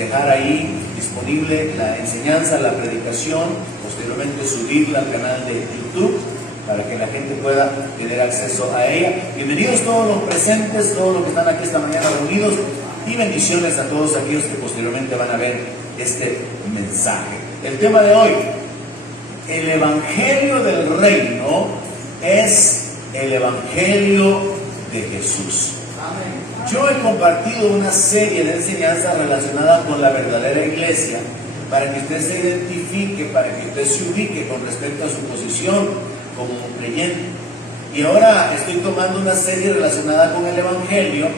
dejar ahí disponible la enseñanza, la predicación, posteriormente subirla al canal de YouTube para que la gente pueda tener acceso a ella. Bienvenidos todos los presentes, todos los que están aquí esta mañana reunidos, y bendiciones a todos aquellos que posteriormente van a ver este mensaje. El tema de hoy: el Evangelio del Reino es el Evangelio de Jesús. Yo he compartido una serie de enseñanzas relacionadas con la verdadera iglesia para que usted se identifique, para que usted se ubique con respecto a su posición como un creyente. Y ahora estoy tomando una serie relacionada con el Evangelio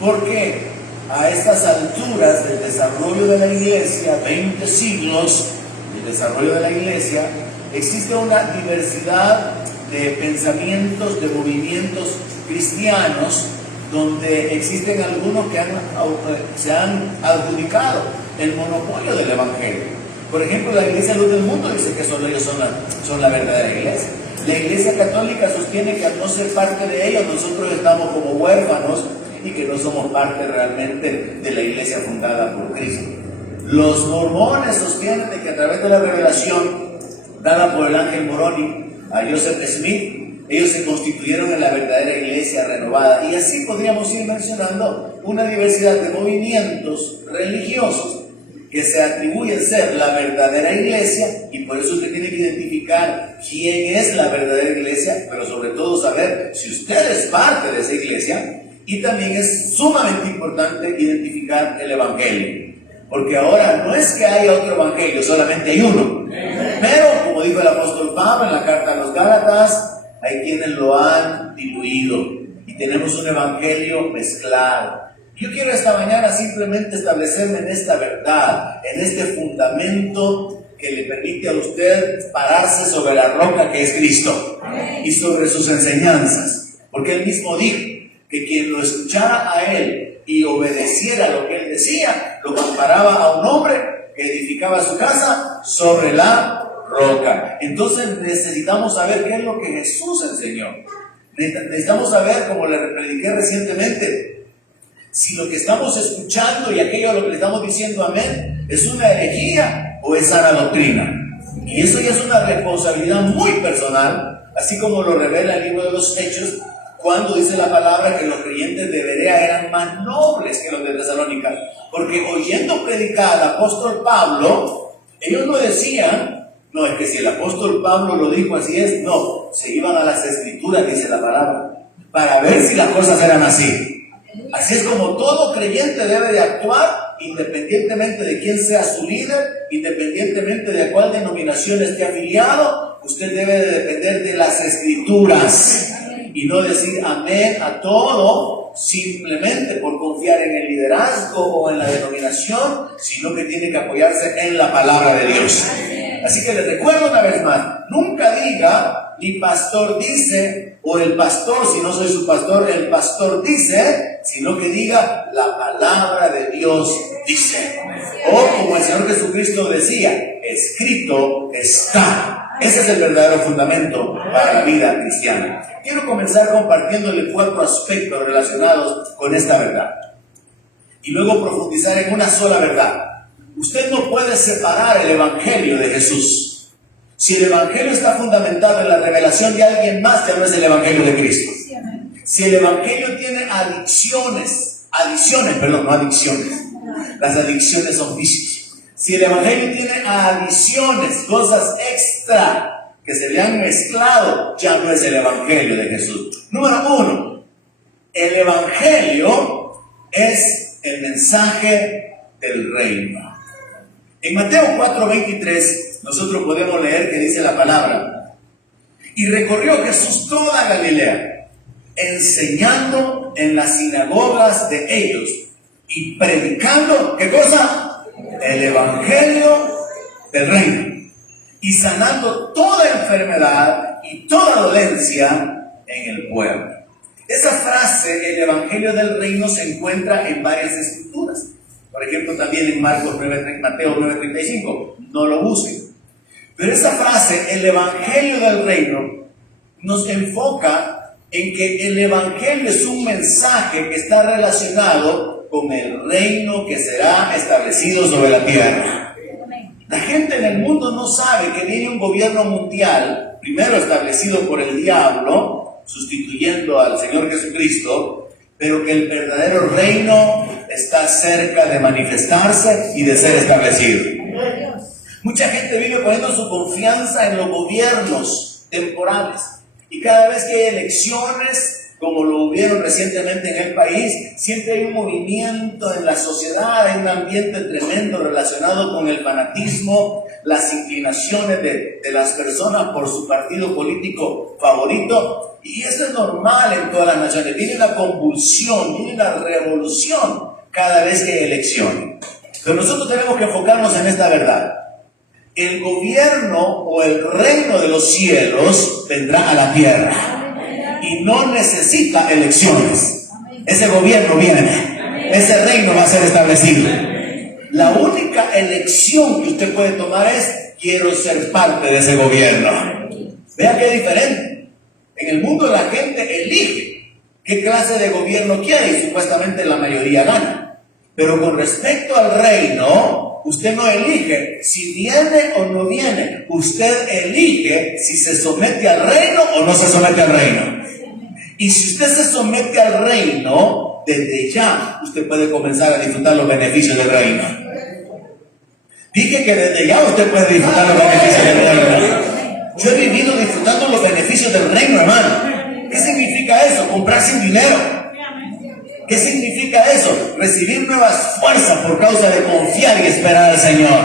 porque a estas alturas del desarrollo de la iglesia, 20 siglos del desarrollo de la iglesia, existe una diversidad de pensamientos, de movimientos cristianos, donde existen algunos que se han adjudicado el monopolio del Evangelio. Por ejemplo, la Iglesia Luz del Mundo dice que solo ellos son la verdadera iglesia. La Iglesia Católica sostiene que al no ser parte de ellos, nosotros estamos como huérfanos y que no somos parte realmente de la iglesia fundada por Cristo. Los mormones sostienen que a través de la revelación dada por el ángel Moroni a Joseph Smith, ellos se constituyeron en la verdadera iglesia renovada. Y así podríamos ir mencionando una diversidad de movimientos religiosos que se atribuyen ser la verdadera iglesia, y por eso usted tiene que identificar quién es la verdadera iglesia, pero sobre todo saber si usted es parte de esa iglesia. Y también es sumamente importante identificar el Evangelio, porque ahora no es que haya otro Evangelio, solamente hay uno. Pero, como dijo el apóstol Pablo en la carta a los Gálatas, hay quienes lo han diluido y tenemos un evangelio mezclado. Yo quiero esta mañana simplemente establecerme en esta verdad, en este fundamento que le permite a usted pararse sobre la roca que es Cristo y sobre sus enseñanzas, porque él mismo dijo que quien lo escuchara a él y obedeciera lo que él decía, lo comparaba a un hombre que edificaba su casa sobre la roca. Entonces necesitamos saber qué es lo que Jesús enseñó. Necesitamos saber, como le prediqué recientemente, si lo que estamos escuchando y aquello a lo que le estamos diciendo amén es una herejía o es sana doctrina. Y eso ya es una responsabilidad muy personal, así como lo revela el libro de los Hechos, cuando dice la palabra que los creyentes de Berea eran más nobles que los de Tesalónica, porque oyendo predicar al apóstol Pablo, ellos no decían: no, es que si el apóstol Pablo lo dijo, así es. No, se iban a las escrituras, dice la palabra, para ver si las cosas eran así. Así es como todo creyente debe de actuar, independientemente de quién sea su líder, independientemente de a cuál denominación esté afiliado. Usted debe de depender de las escrituras y no decir amén a todo simplemente por confiar en el liderazgo o en la denominación, sino que tiene que apoyarse en la palabra de Dios. Así que les recuerdo una vez más: nunca diga mi pastor dice, o el pastor, si no soy su pastor, el pastor dice, sino que diga la palabra de Dios dice. O como el Señor Jesucristo decía: escrito está. Ese es el verdadero fundamento para la vida cristiana. Quiero comenzar compartiéndole 4 aspectos relacionados con esta verdad y luego profundizar en una sola verdad. Usted no puede separar el Evangelio de Jesús. Si el Evangelio está fundamentado en la revelación de alguien más, ya no es el Evangelio de Cristo. Si el Evangelio tiene adiciones, las adicciones son vicios. Si el Evangelio tiene adiciones, cosas extra que se le han mezclado, ya no es el Evangelio de Jesús. Número 1, el Evangelio es el mensaje del reino. En Mateo 4:23 nosotros podemos leer que dice la palabra: y recorrió Jesús toda Galilea, enseñando en las sinagogas de ellos y predicando, ¿qué cosa? El Evangelio del reino, y sanando toda enfermedad y toda dolencia en el pueblo. Esa frase, el Evangelio del reino, se encuentra en varias escrituras. Por ejemplo, también en Mateo 9:35, no lo busquen. Pero esa frase, el Evangelio del reino, nos enfoca en que el Evangelio es un mensaje que está relacionado con el reino que será establecido sobre la tierra. La gente en el mundo no sabe que viene un gobierno mundial, primero establecido por el diablo, sustituyendo al Señor Jesucristo, pero que el verdadero reino está cerca de manifestarse y de ser establecido. Mucha gente vive poniendo su confianza en los gobiernos temporales, y cada vez que hay elecciones, como lo hubieron recientemente en el país, siempre hay un movimiento en la sociedad, hay un ambiente tremendo relacionado con el fanatismo, las inclinaciones de las personas por su partido político favorito, y eso es normal en todas las naciones. Viene una convulsión, viene una revolución cada vez que hay elecciones. Pero nosotros tenemos que enfocarnos en esta verdad. El gobierno o el reino de los cielos vendrá a la tierra. Y no necesita elecciones. Ese gobierno viene. Ese reino va a ser establecido. La única elección que usted puede tomar es: quiero ser parte de ese gobierno. Vea qué diferente. En el mundo la gente elige qué clase de gobierno quiere y supuestamente la mayoría gana. Pero con respecto al reino, usted no elige si viene o no viene. Usted elige si se somete al reino o no se somete al reino. Y si usted se somete al reino, desde ya usted puede comenzar a disfrutar los beneficios del reino. Dije que desde ya usted puede disfrutar los beneficios del reino. Yo he vivido disfrutando los beneficios del reino, hermano. ¿Qué significa eso? Comprar sin dinero. ¿Qué significa eso? Recibir nuevas fuerzas por causa de confiar y esperar al Señor.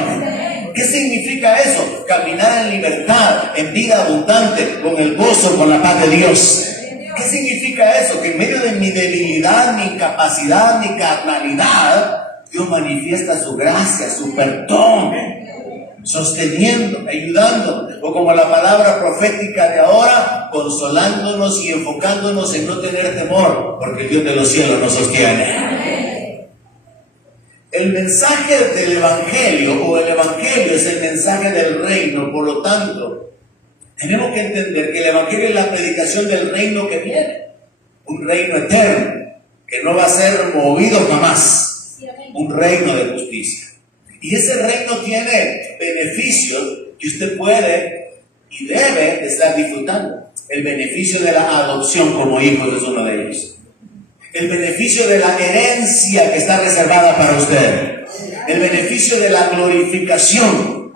¿Qué significa eso? Caminar en libertad, en vida abundante, con el gozo, con la paz de Dios. ¿Qué significa eso? Que en medio de mi debilidad, mi incapacidad, mi carnalidad, Dios manifiesta su gracia, su perdón, sosteniendo, ayudando, o como la palabra profética de ahora, consolándonos y enfocándonos en no tener temor, porque el Dios de los cielos nos sostiene. El mensaje del Evangelio, o el Evangelio es el mensaje del reino, por lo tanto, tenemos que entender que el Evangelio es la predicación del reino que viene, un reino eterno, que no va a ser movido jamás, un reino de justicia. Y ese reino tiene beneficios que usted puede y debe de estar disfrutando. El beneficio de la adopción como hijos es uno de ellos. El beneficio de la herencia que está reservada para usted. El beneficio de la glorificación,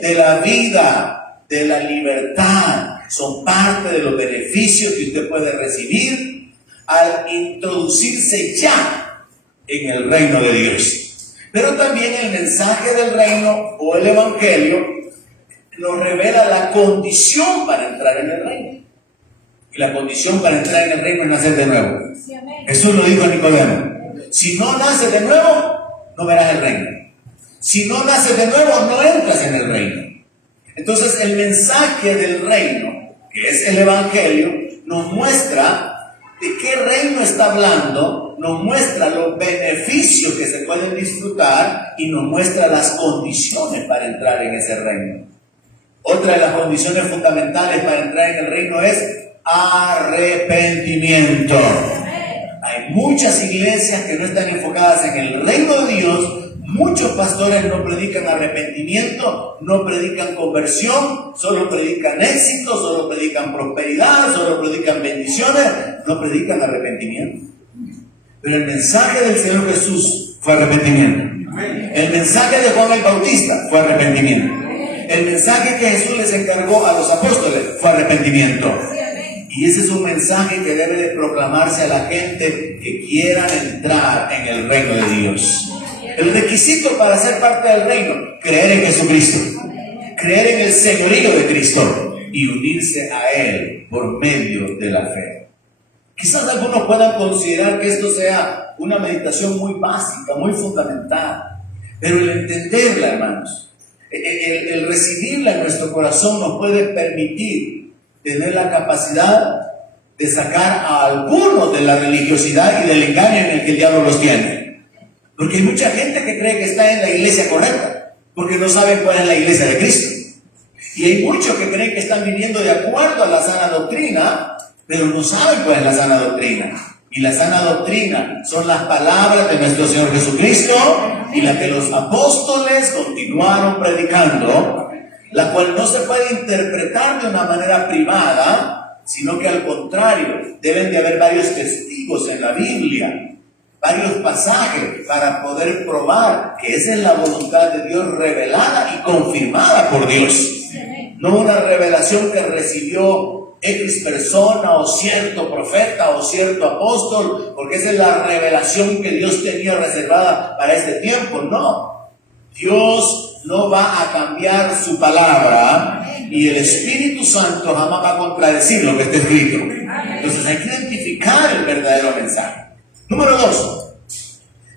de la vida, de la libertad, son parte de los beneficios que usted puede recibir al introducirse ya en el reino de Dios. Pero también el mensaje del reino o el Evangelio nos revela la condición para entrar en el reino. Y la condición para entrar en el reino es nacer de nuevo. Jesús lo dijo a Nicodemo: si no naces de nuevo, no verás el reino. Si no naces de nuevo, no entras en el reino. Entonces el mensaje del reino, que es el Evangelio, nos muestra de qué reino está hablando, nos muestra los beneficios que se pueden disfrutar y nos muestra las condiciones para entrar en ese reino. Otra de las condiciones fundamentales para entrar en el reino es arrepentimiento. Hay muchas iglesias que no están enfocadas en el reino de Dios. Muchos pastores no predican arrepentimiento, no predican conversión, solo predican éxito, solo predican prosperidad, solo predican bendiciones, no predican arrepentimiento. Pero el mensaje del Señor Jesús fue arrepentimiento. El mensaje de Juan el Bautista fue arrepentimiento. El mensaje que Jesús les encargó a los apóstoles fue arrepentimiento. Y ese es un mensaje que debe de proclamarse a la gente que quieran entrar en el reino de Dios. El requisito para ser parte del reino: creer en Jesucristo, creer en el señorío de Cristo y unirse a Él por medio de la fe. Quizás algunos puedan considerar que esto sea una meditación muy básica, muy fundamental, pero el entenderla, hermanos, el recibirla en nuestro corazón nos puede permitir tener la capacidad de sacar a algunos de la religiosidad y del engaño en el que el diablo los tiene. Porque hay mucha gente que cree que está en la iglesia correcta, porque no saben cuál es la iglesia de Cristo. Y hay muchos que creen que están viviendo de acuerdo a la sana doctrina, pero no saben cuál es la sana doctrina. Y la sana doctrina son las palabras de nuestro Señor Jesucristo y las que los apóstoles continuaron predicando, la cual no se puede interpretar de una manera privada, sino que al contrario, deben de haber varios testigos en la Biblia, varios pasajes para poder probar que esa es la voluntad de Dios revelada y confirmada por Dios. No una revelación que recibió X persona o cierto profeta o cierto apóstol, porque esa es la revelación que Dios tenía reservada para este tiempo. No, Dios no va a cambiar su palabra y el Espíritu Santo jamás va a contradecir lo que está escrito. Entonces hay que identificar el verdadero mensaje. Número 2,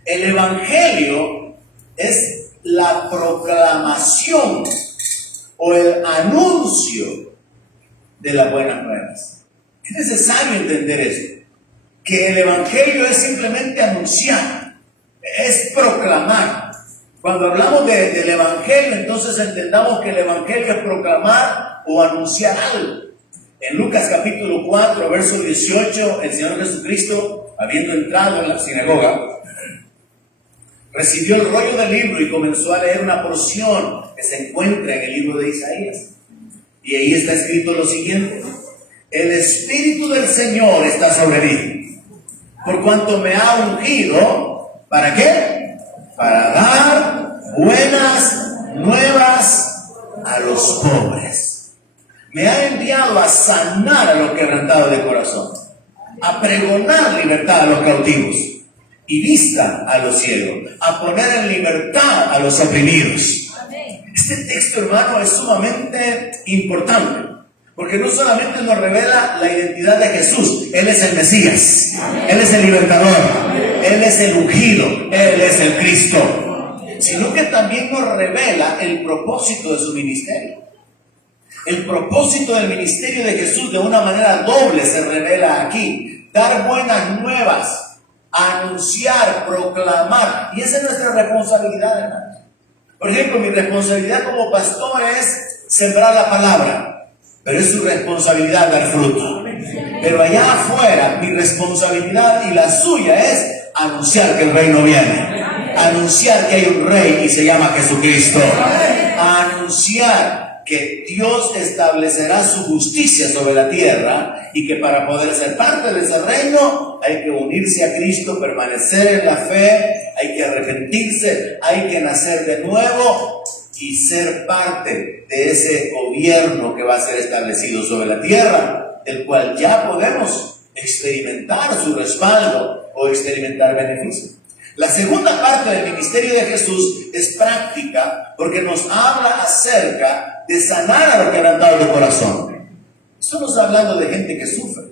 el Evangelio es la proclamación o el anuncio de las buenas nuevas. Es necesario entender eso, que el Evangelio es simplemente anunciar, es proclamar. Cuando hablamos del Evangelio, entonces entendamos que el Evangelio es proclamar o anunciar algo. En Lucas capítulo 4, verso 18, el Señor Jesucristo, habiendo entrado en la sinagoga, recibió el rollo del libro y comenzó a leer una porción que se encuentra en el libro de Isaías. Y ahí está escrito lo siguiente: el Espíritu del Señor está sobre mí, por cuanto me ha ungido, ¿para qué? Para dar buenas nuevas a los pobres. Me ha enviado a sanar a los quebrantados de corazón, a pregonar libertad a los cautivos y vista a los ciegos, a poner en libertad a los oprimidos. Este texto, hermano, es sumamente importante, porque no solamente nos revela la identidad de Jesús, Él es el Mesías, Él es el libertador, Él es el ungido, Él es el Cristo, sino que también nos revela el propósito de su ministerio. El propósito del ministerio de Jesús de una manera doble se revela aquí: dar buenas nuevas, anunciar, proclamar. Y esa es nuestra responsabilidad, hermanos. Por ejemplo, mi responsabilidad como pastor es sembrar la palabra, pero es su responsabilidad dar fruto. Pero allá afuera, mi responsabilidad y la suya es anunciar que el reino viene, anunciar que hay un rey y se llama Jesucristo, anunciar que Dios establecerá su justicia sobre la tierra y que para poder ser parte de ese reino hay que unirse a Cristo, permanecer en la fe, hay que arrepentirse, hay que nacer de nuevo y ser parte de ese gobierno que va a ser establecido sobre la tierra, del cual ya podemos experimentar su respaldo o experimentar beneficios. La segunda parte del ministerio de Jesús es práctica, porque nos habla acerca de sanar a los quebrantados de corazón. Esto no está hablando de gente que sufre,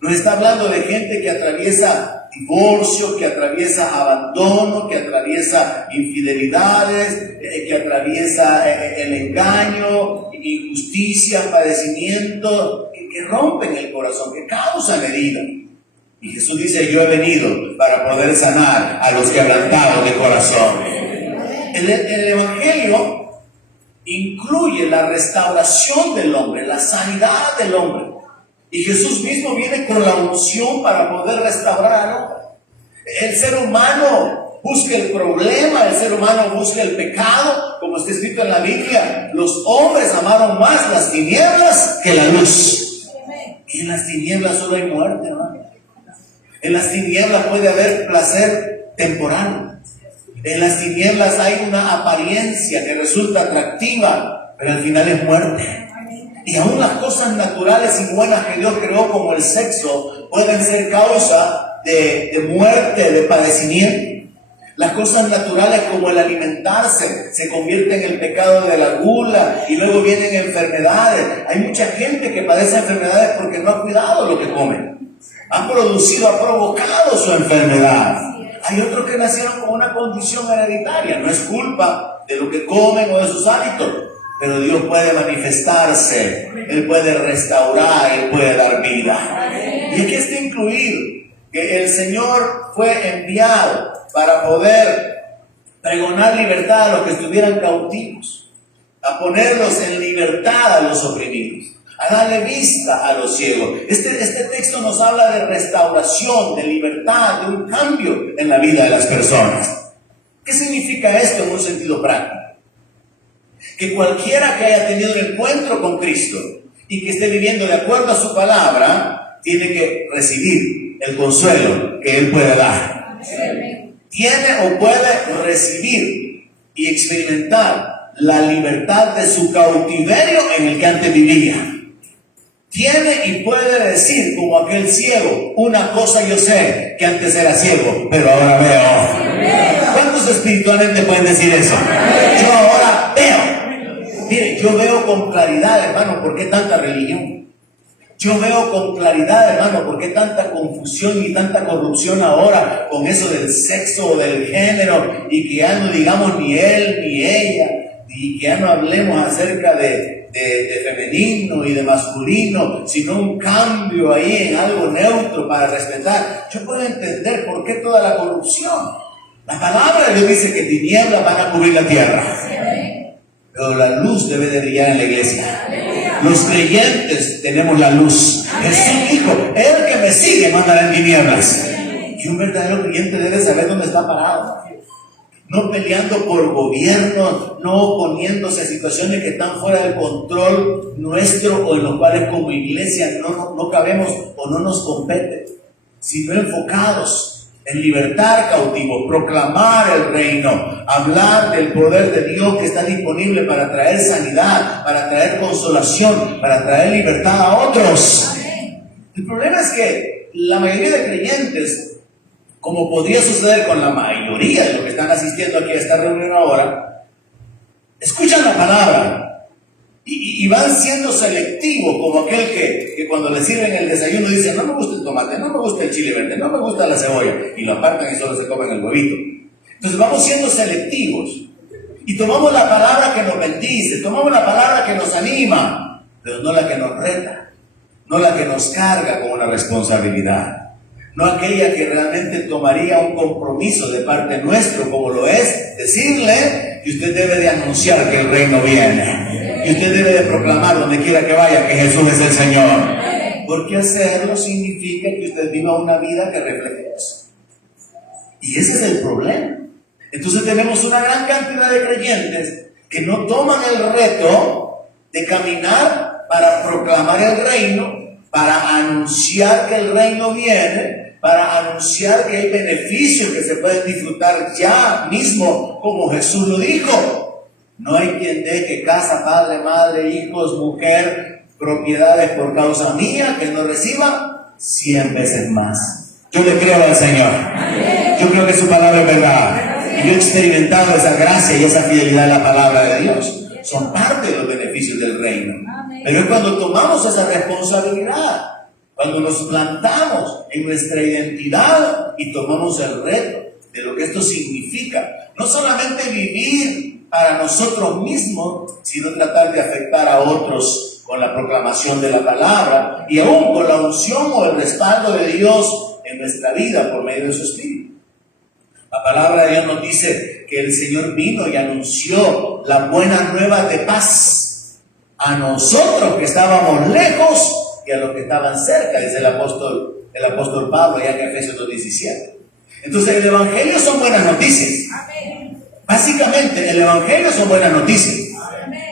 nos está hablando de gente que atraviesa divorcio, que atraviesa abandono, que atraviesa infidelidades, que atraviesa el engaño, injusticia, padecimiento, que rompen el corazón, que causan herida. Y Jesús dice: yo he venido para poder sanar a los quebrantados de corazón. El Evangelio incluye la restauración del hombre, la sanidad del hombre. Y Jesús mismo viene con la unción para poder restaurar al hombre. El ser humano busca el problema, el ser humano busca el pecado, como está escrito en la Biblia: los hombres amaron más las tinieblas que la luz. Y en las tinieblas solo hay muerte, hermano. En las tinieblas puede haber placer temporal. En las tinieblas hay una apariencia que resulta atractiva, pero al final es muerte. Y aún las cosas naturales y buenas que Dios creó, como el sexo, pueden ser causa de muerte, de padecimiento. Las cosas naturales, como el alimentarse, se convierten en el pecado de la gula y luego vienen enfermedades. Hay mucha gente que padece enfermedades porque no ha cuidado lo que come. Ha provocado su enfermedad. Hay otros que nacieron con una condición hereditaria. No es culpa de lo que comen o de sus hábitos, pero Dios puede manifestarse, Él puede restaurar, Él puede dar vida. Y aquí está incluido que el Señor fue enviado para poder pregonar libertad a los que estuvieran cautivos, a ponerlos en libertad a los oprimidos, a darle vista a los ciegos. Este texto nos habla de restauración, de libertad, de un cambio en la vida de las personas. ¿Qué significa esto en un sentido práctico? Que cualquiera que haya tenido un encuentro con Cristo y que esté viviendo de acuerdo a su palabra, tiene que recibir el consuelo que Él puede dar. Tiene o puede recibir y experimentar la libertad de su cautiverio en el que antes vivía. Tiene y puede decir, como aquel ciego, una cosa yo sé, que antes era ciego, pero ahora veo. ¿Cuántos espiritualmente pueden decir eso? Yo ahora veo. Mire, yo veo con claridad, hermano, ¿por qué tanta religión? Yo veo con claridad, hermano, ¿por qué tanta confusión y tanta corrupción ahora con eso del sexo o del género? Y que ya no digamos ni él ni ella, y que ya no hablemos acerca de femenino y de masculino, sino un cambio ahí en algo neutro para respetar. Yo puedo entender por qué toda la corrupción. La palabra de Dios dice que tinieblas van a cubrir la tierra, pero la luz debe de brillar en la iglesia. Los creyentes tenemos la luz. Jesús dijo, el que me sigue mandará en tinieblas. Y un verdadero creyente debe saber dónde está parado. No peleando por gobierno, no oponiéndose a situaciones que están fuera del control nuestro o en los cuales como iglesia no cabemos o no nos compete, sino enfocados en libertar cautivos, proclamar el reino, hablar del poder de Dios que está disponible para traer sanidad, para traer consolación, para traer libertad a otros. El problema es que la mayoría de creyentes, como podría suceder con la mayoría de los que están asistiendo aquí a esta reunión ahora, escuchan la palabra y van siendo selectivos, como aquel que cuando le sirven el desayuno dice, no me gusta el tomate, no me gusta el chile verde, no me gusta la cebolla, y lo apartan y solo se comen el huevito. Entonces vamos siendo selectivos y tomamos la palabra que nos bendice, tomamos la palabra que nos anima, pero no la que nos reta, no la que nos carga con una responsabilidad. No aquella que realmente tomaría un compromiso de parte nuestro, como lo es decirle que usted debe de anunciar que el reino viene, que usted debe de proclamar donde quiera que vaya que Jesús es el Señor, porque hacerlo significa que usted viva una vida que refleje eso. Y ese es el problema. Entonces tenemos una gran cantidad de creyentes que no toman el reto de caminar para proclamar el reino, para anunciar que el reino viene, para anunciar que hay beneficios que se pueden disfrutar ya mismo, como Jesús lo dijo. No hay quien deje casa, padre, madre, hijos, mujer, propiedades por causa mía, que no reciba 100 veces más. Yo le creo al Señor. Yo creo que su palabra es verdad. Y yo he experimentado esa gracia y esa fidelidad en la palabra de Dios. Son parte de los beneficios del reino. Pero es cuando tomamos esa responsabilidad, cuando nos plantamos en nuestra identidad y tomamos el reto de lo que esto significa. No solamente vivir para nosotros mismos, sino tratar de afectar a otros con la proclamación de la palabra y aún con la unción o el respaldo de Dios en nuestra vida por medio de su Espíritu. La palabra de Dios nos dice que el Señor vino y anunció la buena nueva de paz a nosotros que estábamos lejos y a los que estaban cerca, dice el apóstol Pablo allá en Efesios 2:17. Entonces el Evangelio son buenas noticias. Básicamente el Evangelio son buenas noticias.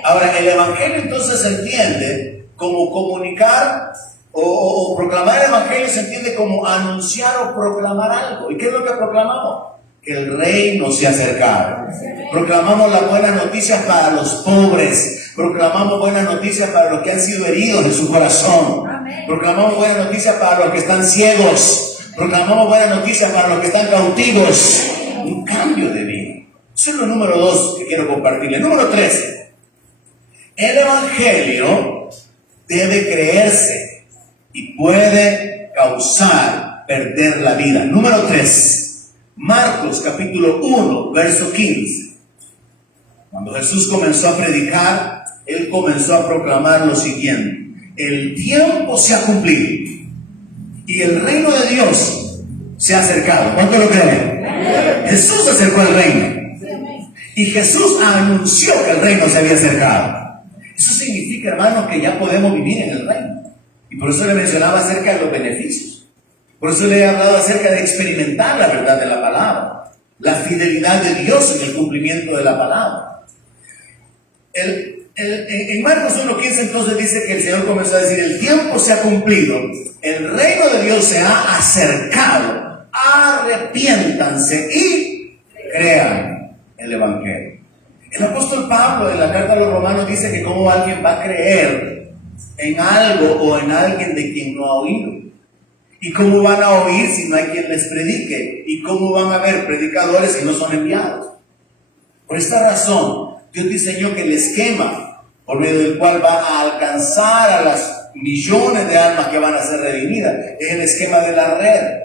Ahora, el Evangelio entonces se entiende como comunicar o proclamar el Evangelio, se entiende como anunciar o proclamar algo. ¿Y qué es lo que proclamamos? Que el reino se ha acercado. Proclamamos las buenas noticias para los pobres. Proclamamos buenas noticias para los que han sido heridos de su corazón. Proclamamos buenas noticias para los que están ciegos. Proclamamos buenas noticias para los que están cautivos. Un cambio de vida. Eso es lo número 2 que quiero compartirles. Número 3. El Evangelio debe creerse y puede causar perder la vida. Número 3. Marcos capítulo 1, verso 15. Cuando Jesús comenzó a predicar, Él comenzó a proclamar lo siguiente: el tiempo se ha cumplido y el reino de Dios se ha acercado. ¿Cuánto lo creen? Jesús acercó el reino y Jesús anunció que el reino se había acercado. Eso significa, significa, hermanos, que ya podemos vivir en el reino. Y por eso le mencionaba acerca de los beneficios. Por eso le he hablado acerca de experimentar la verdad de la palabra, la fidelidad de Dios en el cumplimiento de la palabra. En Marcos 1:15 entonces dice que el Señor comenzó a decir: el tiempo se ha cumplido, el reino de Dios se ha acercado, arrepiéntanse y crean el Evangelio. El apóstol Pablo en la carta a los Romanos dice que cómo alguien va a creer en algo o en alguien de quien no ha oído. ¿Y cómo van a oír si no hay quien les predique? ¿Y cómo van a haber predicadores si no son enviados? Por esta razón, Dios diseñó que el esquema por medio del cual va a alcanzar a las millones de almas que van a ser redimidas es el esquema de la red.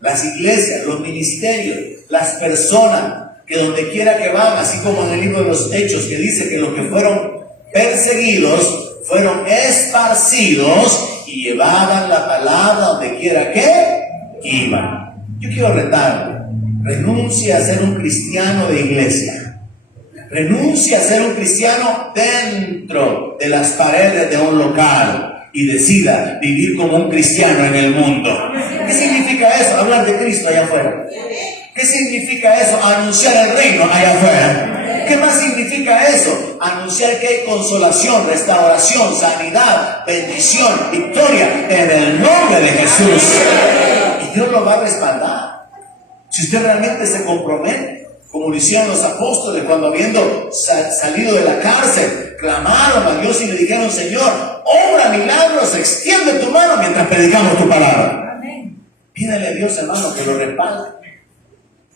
Las iglesias, los ministerios, las personas que donde quiera que van, así como en el libro de los Hechos que dice que los que fueron perseguidos fueron esparcidos y llevaban la palabra donde quiera que iban. Yo quiero retarle: renuncie a ser un cristiano de iglesia, renuncie a ser un cristiano dentro de las paredes de un local y decida vivir como un cristiano en el mundo. ¿Qué significa eso? Hablar de Cristo allá afuera. ¿Qué significa eso? Anunciar el reino allá afuera. ¿Qué más significa eso? Anunciar que hay consolación, restauración, sanidad, bendición, victoria en el nombre de Jesús. Y Dios lo va a respaldar. Si usted realmente se compromete, como lo hicieron los apóstoles cuando, habiendo salido de la cárcel, clamaron a Dios y le dijeron: Señor, obra milagros, extiende tu mano mientras predicamos tu palabra. Pídale a Dios, hermano, que lo respalde.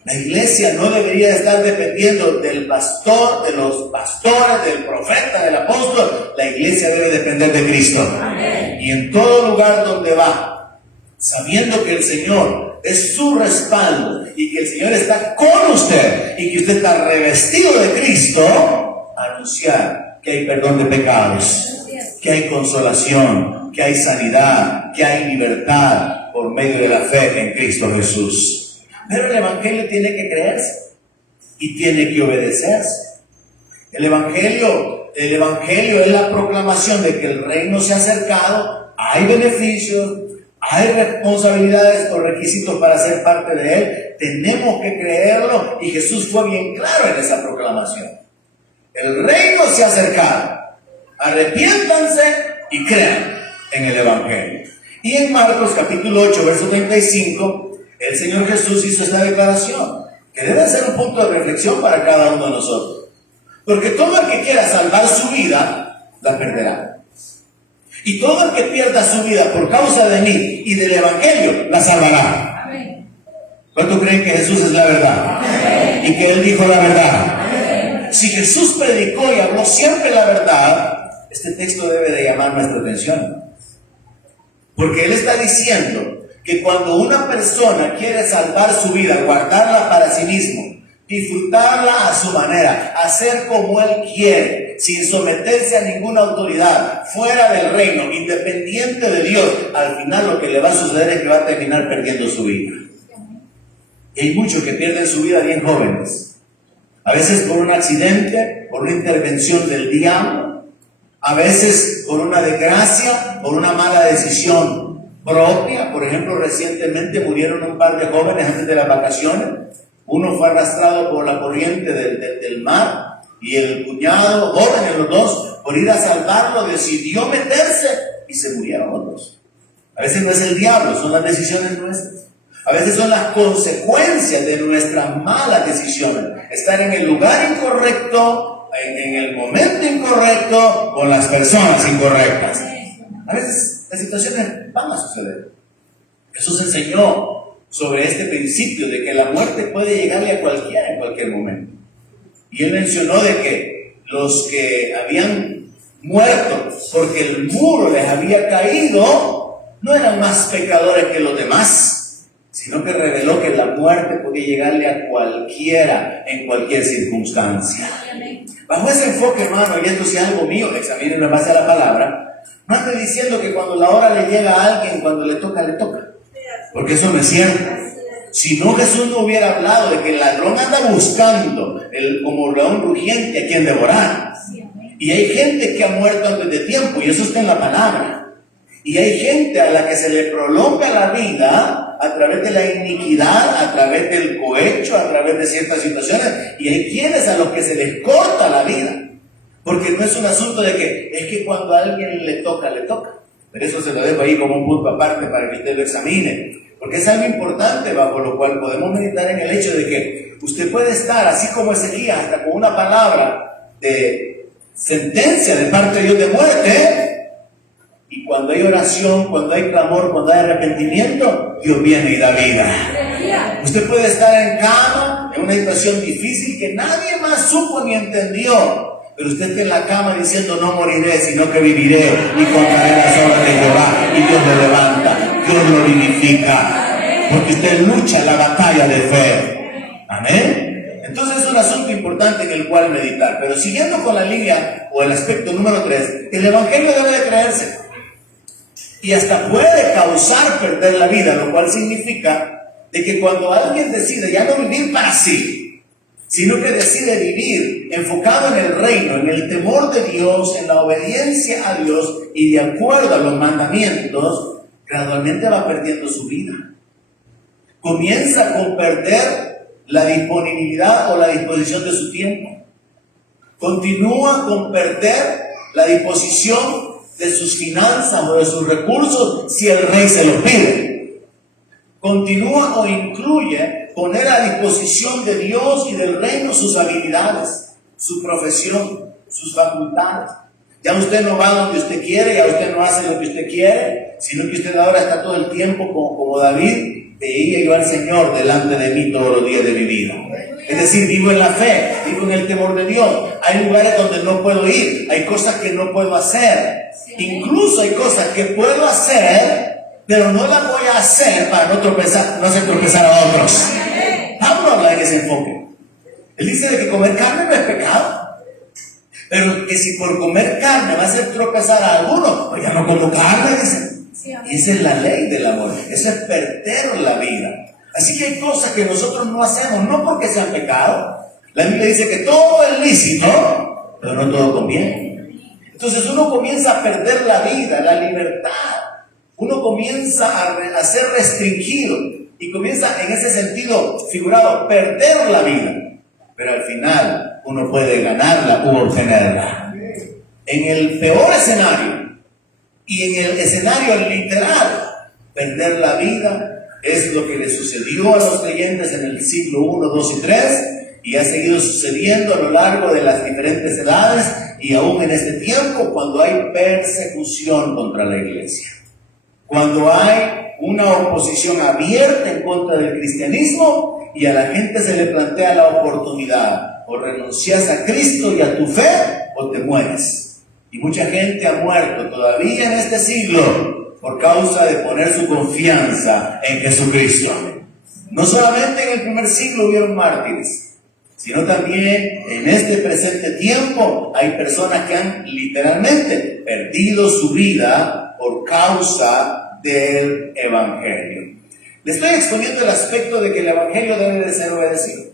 La iglesia no debería estar dependiendo del pastor, de los pastores, del profeta, del apóstol. La iglesia debe depender de Cristo. Amén. Y en todo lugar donde va, sabiendo que el Señor es su respaldo y que el Señor está con usted y que usted está revestido de Cristo, anunciar que hay perdón de pecados, que hay consolación, que hay sanidad, que hay libertad por medio de la fe en Cristo Jesús. Pero el Evangelio tiene que creerse y tiene que obedecerse. El Evangelio es la proclamación de que el reino se ha acercado, hay beneficios, hay responsabilidades o requisitos para ser parte de él. Tenemos que creerlo y Jesús fue bien claro en esa proclamación. El reino se ha acercado, arrepiéntanse y crean en el Evangelio. Y en Marcos capítulo 8, verso 35, el Señor Jesús hizo esta declaración, que debe ser un punto de reflexión para cada uno de nosotros. Porque todo el que quiera salvar su vida, la perderá. Y todo el que pierda su vida por causa de mí y del Evangelio, la salvará. Amén. ¿Cuántos creen que Jesús es la verdad? Amén. Y que Él dijo la verdad. Amén. Si Jesús predicó y habló siempre la verdad, este texto debe de llamar nuestra atención. Porque Él está diciendo que cuando una persona quiere salvar su vida, guardarla para sí mismo, disfrutarla a su manera, hacer como él quiere, sin someterse a ninguna autoridad, fuera del reino, independiente de Dios, al final lo que le va a suceder es que va a terminar perdiendo su vida. Y hay muchos que pierden su vida bien jóvenes, a veces por un accidente, por una intervención del diablo, a veces por una desgracia, por una mala decisión propia. Por ejemplo, recientemente murieron un par de jóvenes antes de las vacaciones. Uno fue arrastrado por la corriente del mar y el cuñado, jóvenes los dos, por ir a salvarlo, decidió meterse y se murieron los dos. A veces no es el diablo, son las decisiones nuestras. A veces son las consecuencias de nuestras malas decisiones. Estar en el lugar incorrecto, en el momento incorrecto, con las personas incorrectas. A veces las situaciones van a suceder. Jesús enseñó sobre este principio de que la muerte puede llegarle a cualquiera en cualquier momento. Y Él mencionó de que los que habían muerto porque el muro les había caído no eran más pecadores que los demás, sino que reveló que la muerte podía llegarle a cualquiera en cualquier circunstancia. Bajo ese enfoque, hermano, y esto si es algo mío, examínenlo en base a la palabra. No estoy diciendo que cuando la hora le llega a alguien, cuando le toca, porque eso no es cierto. Si no, Jesús no hubiera hablado de que el ladrón anda buscando como león rugiente a quien devorar. Y hay gente que ha muerto antes de tiempo, y eso está en la palabra. Y hay gente a la que se le prolonga la vida a través de la iniquidad, a través del cohecho, a través de ciertas situaciones. Y hay quienes a los que se les corta la vida. Porque no es un asunto de que es que cuando a alguien le toca, le toca. Pero eso se lo dejo ahí como un punto aparte para que usted lo examine. Porque es algo importante bajo lo cual podemos meditar en el hecho de que usted puede estar, así como Ezequías, hasta con una palabra de sentencia de parte de Dios de muerte. Y cuando hay oración, cuando hay clamor, cuando hay arrepentimiento, Dios viene y da vida. Usted puede estar en cama, en una situación difícil que nadie más supo ni entendió. Pero usted está en la cama diciendo: no moriré, sino que viviré y contaré las obras de Jehová. Y Dios lo levanta, Dios lo vivifica. Porque usted lucha la batalla de fe. Amén. Entonces es un asunto importante en el cual meditar. Pero siguiendo con la línea o el aspecto número 3, el evangelio debe de creerse. Y hasta puede causar perder la vida, lo cual significa de que cuando alguien decide ya no vivir para sí, sino que decide vivir enfocado en el reino, en el temor de Dios, en la obediencia a Dios y de acuerdo a los mandamientos, gradualmente va perdiendo su vida. Comienza con perder la disponibilidad o la disposición de su tiempo. Continúa con perder la disposición de sus finanzas o de sus recursos si el rey se los pide. Continúa o incluye poner a disposición de Dios y del reino sus habilidades, su profesión, sus facultades. Ya usted no va donde usted quiere, ya usted no hace lo que usted quiere, sino que usted ahora está todo el tiempo como David, veía yo al Señor delante de mí todos los días de mi vida. Es decir, vivo en la fe, vivo en el temor de Dios. Hay lugares donde no puedo ir, hay cosas que no puedo hacer. Incluso hay cosas que puedo hacer, pero no las voy a hacer para no hacer tropezar a otros. Pablo habla en ese enfoque. Él dice de que comer carne no es pecado, pero que si por comer carne va a hacer tropezar a alguno, pues ya no como carne, dice. Y esa es la ley del amor. Eso es perder la vida. Así que hay cosas que nosotros no hacemos, no porque sean pecado. La Biblia dice que todo es lícito, pero no todo conviene. Entonces uno comienza a perder la vida, la libertad. Uno comienza a ser restringido y comienza en ese sentido figurado, perder la vida. Pero al final uno puede ganarla u obtenerla. En el peor escenario y en el escenario literal, perder la vida es lo que le sucedió a los creyentes en el siglo I, II y III, y ha seguido sucediendo a lo largo de las diferentes edades y aún en este tiempo cuando hay persecución contra la iglesia. Cuando hay una oposición abierta en contra del cristianismo y a la gente se le plantea la oportunidad: o renuncias a Cristo y a tu fe o te mueres. Y mucha gente ha muerto todavía en este siglo por causa de poner su confianza en Jesucristo. No solamente en el primer siglo hubieron mártires, sino también en este presente tiempo hay personas que han literalmente perdido su vida por causa del Evangelio. Le estoy exponiendo el aspecto de que el Evangelio debe de ser obedecido.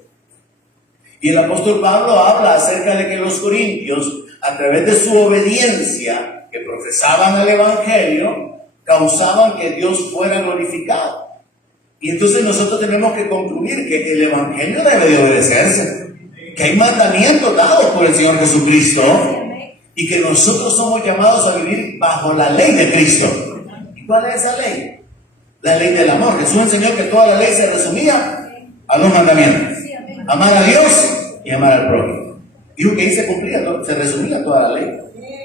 Y el apóstol Pablo habla acerca de que los corintios, a través de su obediencia que profesaban al Evangelio, causaban que Dios fuera glorificado. Y entonces nosotros tenemos que concluir que el Evangelio debe de obedecerse, que hay mandamientos dados por el Señor Jesucristo y que nosotros somos llamados a vivir bajo la ley de Cristo. ¿Y cuál es esa ley? La ley del amor. Jesús enseñó que toda la ley se resumía a dos mandamientos: amar a Dios y amar al prójimo. Dijo que ahí se cumplía, se resumía toda la ley.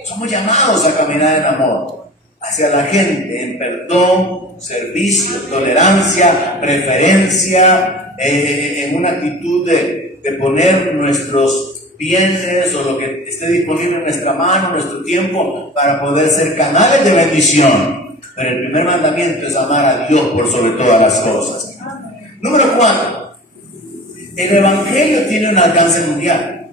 Somos llamados a caminar en amor hacia la gente, en perdón, servicio, tolerancia, preferencia, en una actitud de poner nuestros bienes o lo que esté disponible en nuestra mano, nuestro tiempo, para poder ser canales de bendición. Pero el primer mandamiento es amar a Dios por sobre todas las cosas. Número 4. El Evangelio tiene un alcance mundial.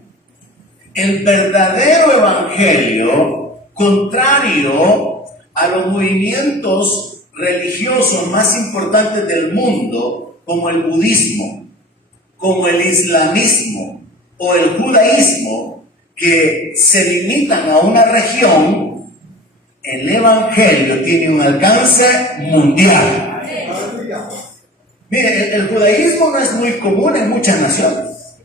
El verdadero Evangelio, contrario a los movimientos religiosos más importantes del mundo, como el budismo, como el islamismo o el judaísmo, que se limitan a una región, el Evangelio tiene un alcance mundial. Mire, el judaísmo no es muy común en muchas naciones.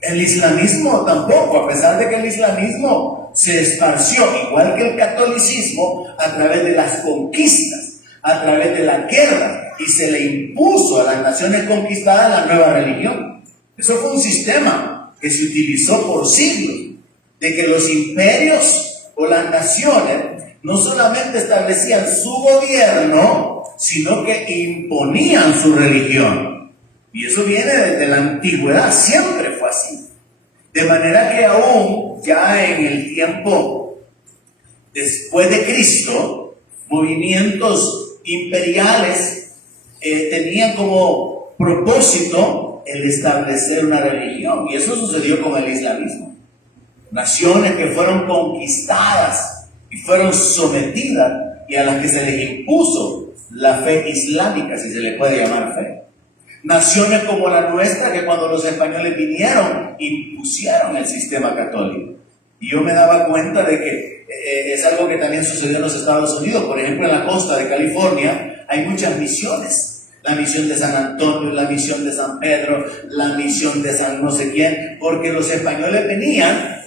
El islamismo tampoco, a pesar de que el islamismo se esparció, igual que el catolicismo, a través de las conquistas, a través de la guerra, y se le impuso a las naciones conquistadas la nueva religión. Eso fue un sistema que se utilizó por siglos, de que los imperios o las naciones no solamente establecían su gobierno, sino que imponían su religión. Y eso viene desde la antigüedad, siempre fue así. De manera que aún ya en el tiempo después de Cristo, movimientos imperiales tenían como propósito el establecer una religión. Y eso sucedió con el islamismo. Naciones que fueron conquistadas y fueron sometidas y a las que se les impuso la fe islámica, si se le puede llamar fe. Naciones como la nuestra, que cuando los españoles vinieron, impusieron el sistema católico. Y yo me daba cuenta de que es algo que también sucedió en los Estados Unidos. Por ejemplo, en la costa de California hay muchas misiones. La misión de San Antonio, la misión de San Pedro, la misión de San no sé quién, porque los españoles venían,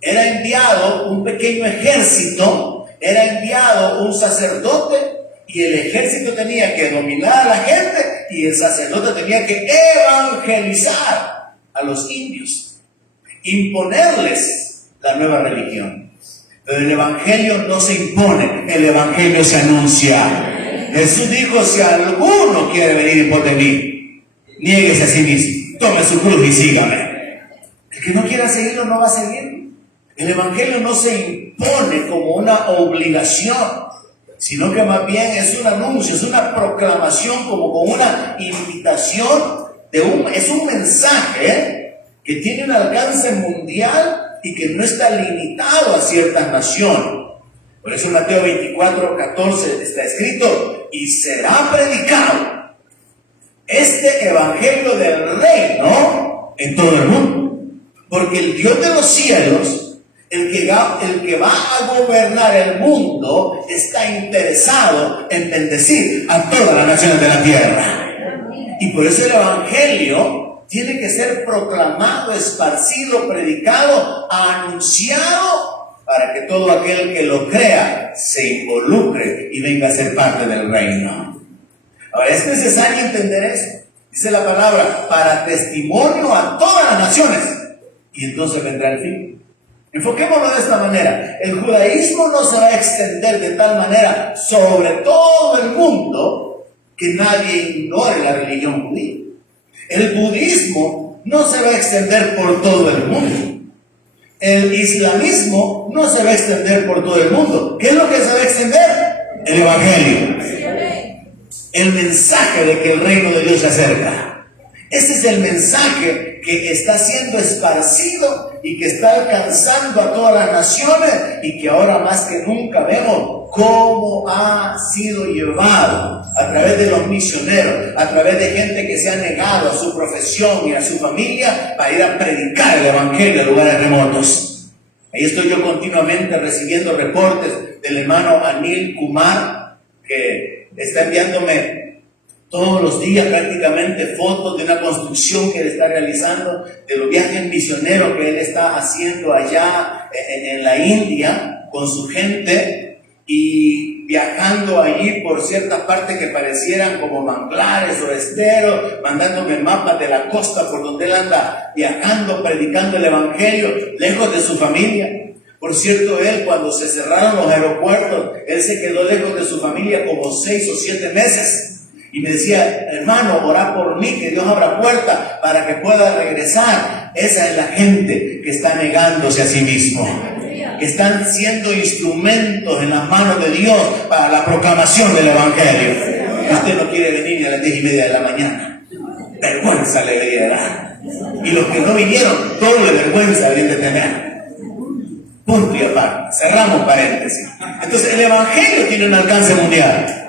era enviado un pequeño ejército, era enviado un sacerdote, y el ejército tenía que dominar a la gente y el sacerdote tenía que evangelizar a los indios, imponerles la nueva religión. Pero el evangelio no se impone, el evangelio se anuncia. Jesús dijo: si alguno quiere venir en pos de mí, niéguese a sí mismo, tome su cruz y sígame. El que no quiera seguirlo no va a seguir. El evangelio no se impone como una obligación, sino que más bien es un anuncio, es una proclamación, como con una invitación, es un mensaje que tiene un alcance mundial y que no está limitado a ciertas naciones. Por eso en Mateo 24:14 está escrito: y será predicado este evangelio del reino en todo el mundo, porque el Dios de los cielos, el que va a gobernar el mundo, está interesado en bendecir a todas las naciones de la tierra. Y por eso el evangelio tiene que ser proclamado, esparcido, predicado, anunciado, para que todo aquel que lo crea se involucre y venga a ser parte del reino. Ahora, es necesario entender eso. Dice la palabra: para testimonio a todas las naciones. Y entonces vendrá el fin. Enfoquémoslo de esta manera: el judaísmo no se va a extender de tal manera sobre todo el mundo que nadie ignore la religión judía. El budismo no se va a extender por todo el mundo. El islamismo no se va a extender por todo el mundo. ¿Qué es lo que se va a extender? El evangelio. El mensaje de que el reino de Dios se acerca. Ese es el mensaje que está siendo esparcido y que está alcanzando a todas las naciones, y que ahora más que nunca vemos cómo ha sido llevado a través de los misioneros, a través de gente que se ha negado a su profesión y a su familia para ir a predicar el evangelio en lugares remotos. Ahí estoy yo continuamente recibiendo reportes del hermano Anil Kumar, que está enviándome todos los días prácticamente fotos de una construcción que él está realizando, de los viajes misioneros que él está haciendo allá en la India con su gente, y viajando allí por ciertas partes que parecieran como manglares o esteros, mandándome mapas de la costa por donde él anda viajando, predicando el evangelio, lejos de su familia. Por cierto, él, cuando se cerraron los aeropuertos, él se quedó lejos de su familia como 6 o 7 meses. Y me decía: hermano, orá por mí, que Dios abra puerta para que pueda regresar. Esa es la gente que está negándose a sí mismo, que están siendo instrumentos en las manos de Dios para la proclamación del evangelio. Y usted no quiere venir ni a las 10:30 de la mañana. Vergüenza le debería dar. Y los que no vinieron, doble vergüenza deben de tener. Punto y aparte. Cerramos paréntesis. Entonces, el evangelio tiene un alcance mundial.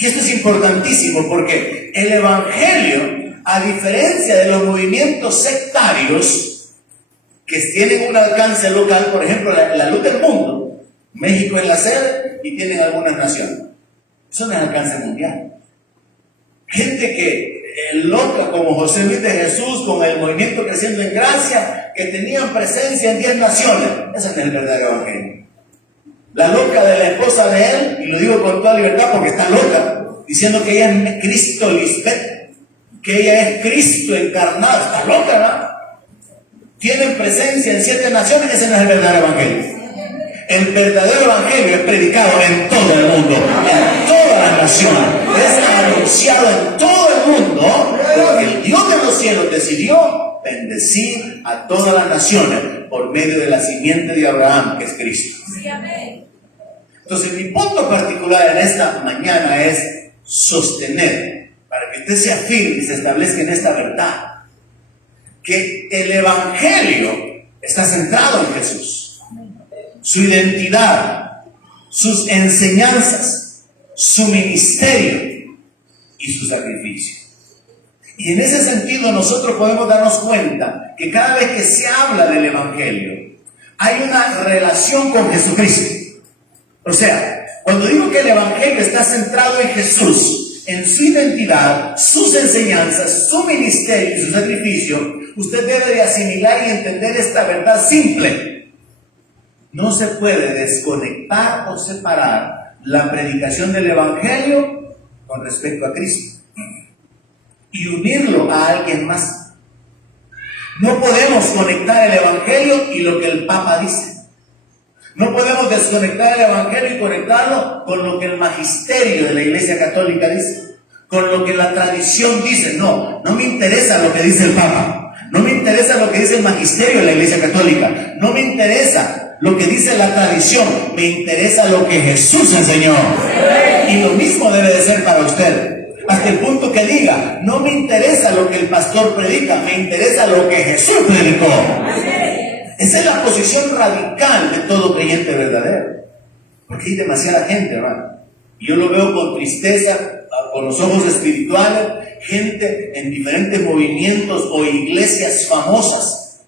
Y esto es importantísimo, porque el evangelio, a diferencia de los movimientos sectarios, que tienen un alcance local, por ejemplo, la luz del mundo. México es la sede y tienen algunas naciones. Eso no es alcance mundial. Gente que loca como José Luis de Jesús, con el movimiento Creciendo en Gracia, que tenían presencia en 10 naciones. Ese no es el verdadero evangelio. La loca de la esposa de él, y lo digo con toda libertad porque está loca, diciendo que ella es Cristo Lisbeth, que ella es Cristo encarnado. Está loca, ¿verdad? Tienen presencia en 7 naciones. Ese no es el verdadero evangelio. El verdadero evangelio es predicado en todo el mundo, en todas las naciones. Es anunciado en todo el mundo, porque el Dios de los cielos decidió bendecir a todas las naciones por medio de la simiente de Abraham, que es Cristo. Entonces, mi punto particular en esta mañana es sostener, para que usted sea firme y se establezca en esta verdad, que el evangelio está centrado en Jesús. Su identidad, sus enseñanzas, su ministerio y su sacrificio. Y en ese sentido nosotros podemos darnos cuenta que cada vez que se habla del evangelio hay una relación con Jesucristo. O sea, cuando digo que el evangelio está centrado en Jesús, en su identidad, sus enseñanzas, su ministerio y su sacrificio, usted debe de asimilar y entender esta verdad simple. No se puede desconectar o separar la predicación del evangelio con respecto a Cristo y unirlo a alguien más. No podemos conectar el evangelio y lo que el Papa dice. No podemos desconectar el evangelio y conectarlo con lo que el magisterio de la Iglesia Católica dice, con lo que la tradición dice. No me interesa lo que dice el Papa, no me interesa lo que dice el magisterio de la Iglesia Católica, no me interesa lo que dice la tradición, me interesa lo que Jesús enseñó. Y lo mismo debe de ser para usted, hasta el punto que diga, no me interesa lo que el pastor predica, me interesa lo que Jesús predicó. Esa es la posición radical de todo creyente verdadero, porque hay demasiada gente, hermano, y yo lo veo con tristeza, con los ojos espirituales, gente en diferentes movimientos o iglesias famosas,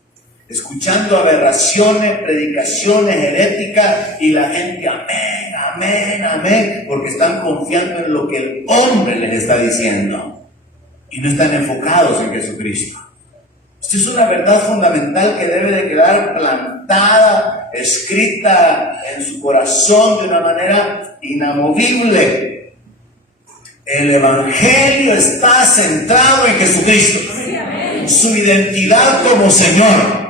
escuchando aberraciones, predicaciones heréticas, y la gente amén, amén, amén, porque están confiando en lo que el hombre les está diciendo y no están enfocados en Jesucristo. Esto es una verdad fundamental que debe de quedar plantada, escrita en su corazón de una manera inamovible. El evangelio está centrado en Jesucristo, su identidad como Señor,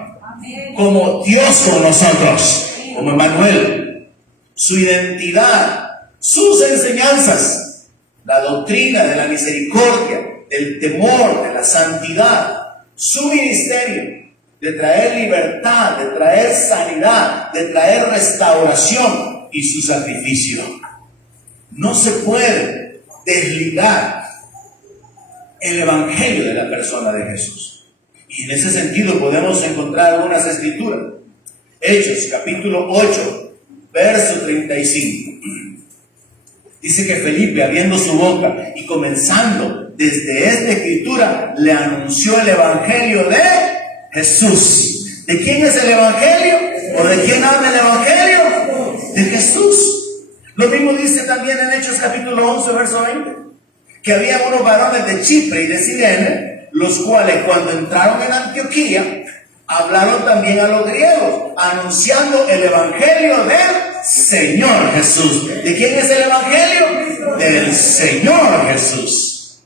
como Dios con nosotros, como Emmanuel, su identidad, sus enseñanzas, la doctrina de la misericordia, del temor, de la santidad, su ministerio, de traer libertad, de traer sanidad, de traer restauración, y su sacrificio. No se puede desligar el evangelio de la persona de Jesús. Y en ese sentido podemos encontrar algunas escrituras. Hechos, capítulo 8, verso 35. Dice que Felipe, abriendo su boca y comenzando desde esta escritura, le anunció el evangelio de Jesús. ¿De quién es el evangelio? ¿O de quién habla el evangelio? De Jesús. Lo mismo dice también en Hechos, capítulo 11, verso 20. Que había unos varones de Chipre y de Cirene, los cuales cuando entraron en Antioquía, hablaron también a los griegos, anunciando el evangelio del Señor Jesús. ¿De quién es el evangelio? Del Señor Jesús.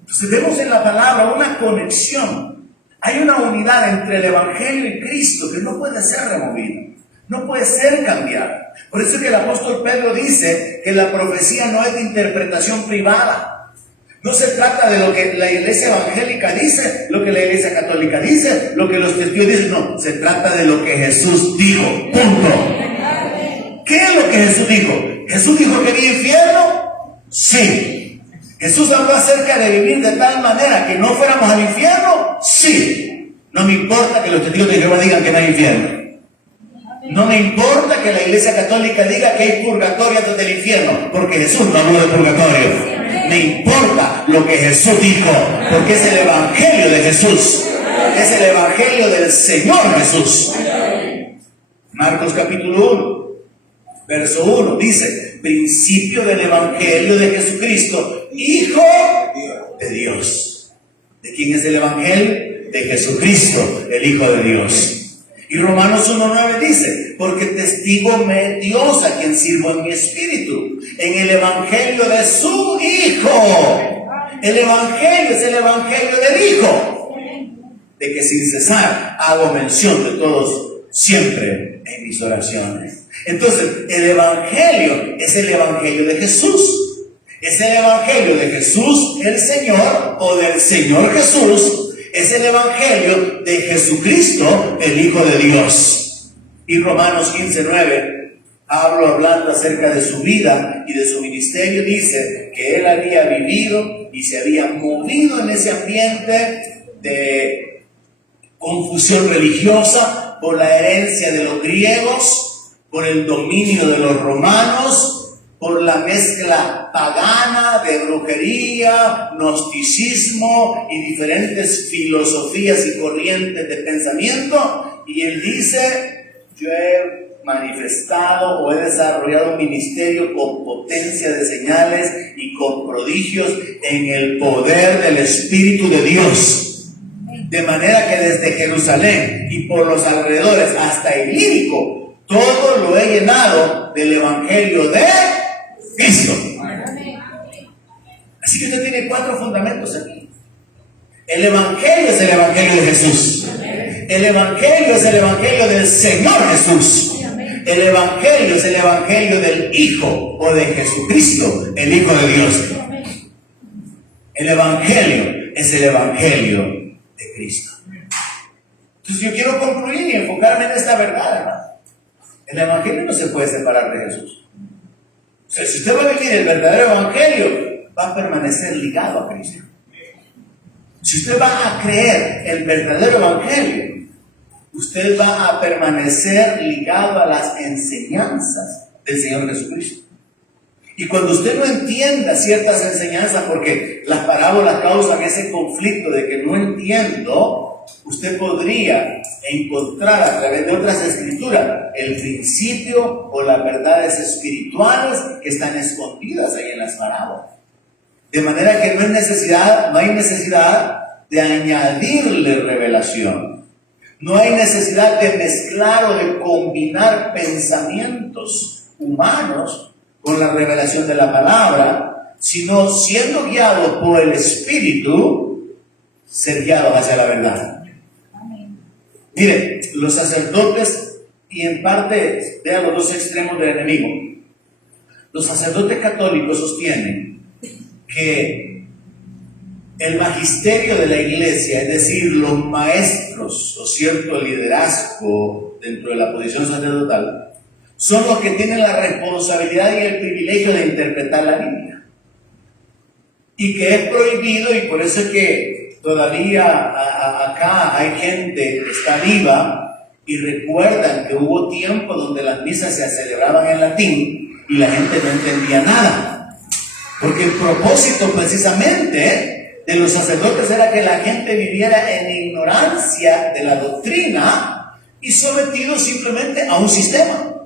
Entonces vemos en la palabra una conexión. Hay una unidad entre el evangelio y Cristo que no puede ser removida, no puede ser cambiada. Por eso es que el apóstol Pedro dice que la profecía no es de interpretación privada. No se trata de lo que la iglesia evangélica dice, lo que la iglesia católica dice, lo que los testigos dicen. No, se trata de lo que Jesús dijo. Punto. ¿Qué es lo que Jesús dijo? ¿Jesús dijo que había infierno? Sí. ¿Jesús habló acerca de vivir de tal manera que no fuéramos al infierno? Sí. No me importa que los testigos de Jehová digan que no hay infierno. No me importa que la iglesia católica diga que hay purgatorio antes del infierno, porque Jesús no habló de purgatorio. Me importa lo que Jesús dijo, porque es el evangelio de Jesús. Es el evangelio del Señor Jesús. Marcos capítulo 1, verso 1 dice: principio del evangelio de Jesucristo, Hijo de Dios. ¿De quién es el evangelio? De Jesucristo, el Hijo de Dios. Y Romanos 1:9 dice: porque testigo me es Dios, a quien sirvo en mi espíritu, en el evangelio de su Hijo. El evangelio es el evangelio del Hijo, de que sin cesar hago mención de todos siempre en mis oraciones. Entonces, el evangelio es el evangelio de Jesús. Es el evangelio de Jesús el Señor, o del Señor Jesús. Es el evangelio de Jesucristo, el Hijo de Dios. Y Romanos 15:9, hablando acerca de su vida y de su ministerio, dice que él había vivido y se había movido en ese ambiente de confusión religiosa por la herencia de los griegos, por el dominio de los romanos, por la mezcla pagana de brujería, gnosticismo y diferentes filosofías y corrientes de pensamiento. Y él dice: yo he manifestado o he desarrollado un ministerio con potencia de señales y con prodigios en el poder del Espíritu de Dios. De manera que desde Jerusalén y por los alrededores hasta Ilírico, todo lo he llenado del evangelio de Cristo. Así que usted tiene 4 fundamentos aquí. El evangelio es el evangelio de Jesús. El evangelio es el evangelio del Señor Jesús. El evangelio es el evangelio del Hijo, o de Jesucristo, el Hijo de Dios. El evangelio es el evangelio de Cristo. Entonces yo quiero concluir y enfocarme en esta verdad, hermano. El evangelio no se puede separar de Jesús. O sea, si usted va a vivir el verdadero evangelio, va a permanecer ligado a Cristo. Si usted va a creer el verdadero evangelio, usted va a permanecer ligado a las enseñanzas del Señor Jesucristo. Y cuando usted no entienda ciertas enseñanzas, porque las parábolas causan ese conflicto de que no entiendo, usted podría encontrar a través de otras escrituras el principio o las verdades espirituales que están escondidas ahí en las parábolas. De manera que no hay necesidad de añadirle revelación. No hay necesidad de mezclar o de combinar pensamientos humanos con la revelación de la palabra, sino siendo guiados por el Espíritu, ser guiados hacia la verdad. Mire, los sacerdotes, y en parte vean los dos extremos del enemigo, los sacerdotes católicos sostienen que el magisterio de la iglesia, es decir, los maestros o cierto liderazgo dentro de la posición sacerdotal, son los que tienen la responsabilidad y el privilegio de interpretar la Biblia. Y que es prohibido, y por eso es que todavía acá hay gente que está viva y recuerdan que hubo tiempo donde las misas se celebraban en latín y la gente no entendía nada. Porque el propósito precisamente de los sacerdotes era que la gente viviera en ignorancia de la doctrina y sometido simplemente a un sistema.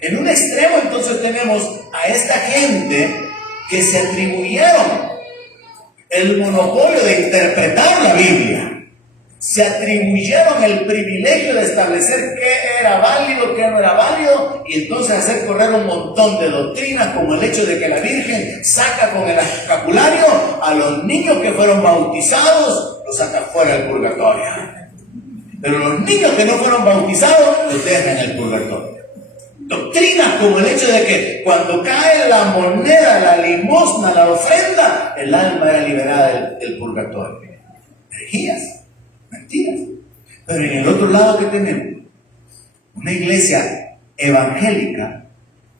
En un extremo entonces tenemos a esta gente que se atribuyeron el monopolio de interpretar la Biblia. Se atribuyeron el privilegio de establecer qué era válido, qué no era válido, y entonces hacer correr un montón de doctrinas, como el hecho de que la Virgen saca con el escapulario a los niños que fueron bautizados, los saca fuera del purgatorio. Pero los niños que no fueron bautizados, los dejan en el purgatorio. Doctrinas como el hecho de que cuando cae la moneda, la limosna, la ofrenda, el alma era liberada del purgatorio. Herejías, mentiras. Pero en el otro lado, que tenemos una iglesia evangélica